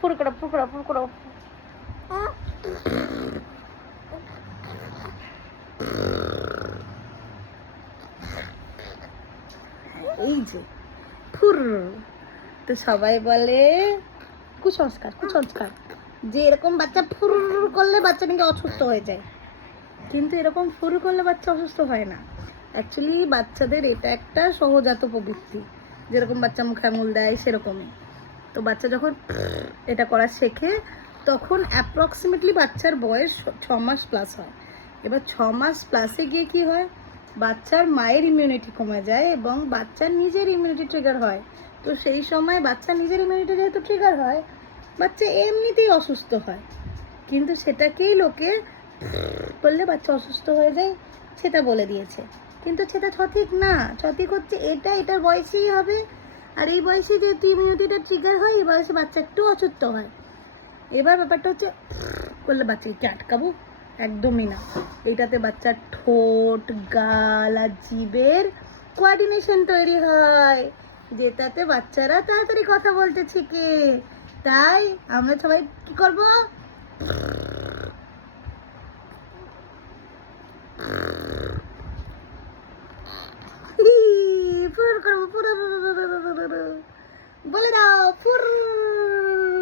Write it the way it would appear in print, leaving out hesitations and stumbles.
পুরো করো, পুরো করো, পুরো করো। এই যে ফুর, তো সবাই বলে কুসংস্কার, কুসংস্কার যে এরকম বাচ্চা ফুর করলে বাচ্চা নাকি অসুস্থ হয়ে যায়, কিন্তু এরকম ফুর করলে বাচ্চা অসুস্থ হয় না। অ্যাকচুয়ালি বাচ্চাদের এটা একটা সহজাত প্রবৃত্তি, যেরকম বাচ্চা মুখে আঙুল দেয় সেরকমই। তো বাচ্চা যখন এটা করা শেখে তখন অ্যাপ্রক্সিমেটলি বাচ্চার বয়স 6 মাস প্লাস হয়। এবার 6 মাস প্লাসে গিয়ে কি হয়, বাচ্চার মায়ের ইমিউনিটি কমে যায় এবং বাচ্চার নিজের ইমিউনিটি ট্রিগার হয়। তো সেই সময় বাচ্চার নিজের ইমিউনিটি যেহেতু ট্রিগার হয়, বাচ্চা এমনিতেই অসুস্থ হয়। কিন্তু সেটাকেই লোকে বললে বাচ্চা অসুস্থ হয়ে যায় সেটা বলে দিয়েছে, কিন্তু সেটা সঠিক না। সঠিক হচ্ছে এটা, এটার বয়সেই হবে। আর এই বয়সে যেহেতু ইমিউনিটিটা ট্রিগার হয়, এই বয়সে বাচ্চা একটু অসুস্থ হয়। এবার ব্যাপারটা হচ্ছে করলে বাচ্চাকে কি আটকাবো? একদমই না। এটাতে বাচ্চার ঠোঁট, গাল আর জিভের কোঅর্ডিনেশন তৈরি হয়, যেটাতে বাচ্চারা তাড়াতাড়ি কথা বলতে শিখে। তাই আমরা সবাই কি করবো? ফুর করবো, ফুর বলে দাও ফুর।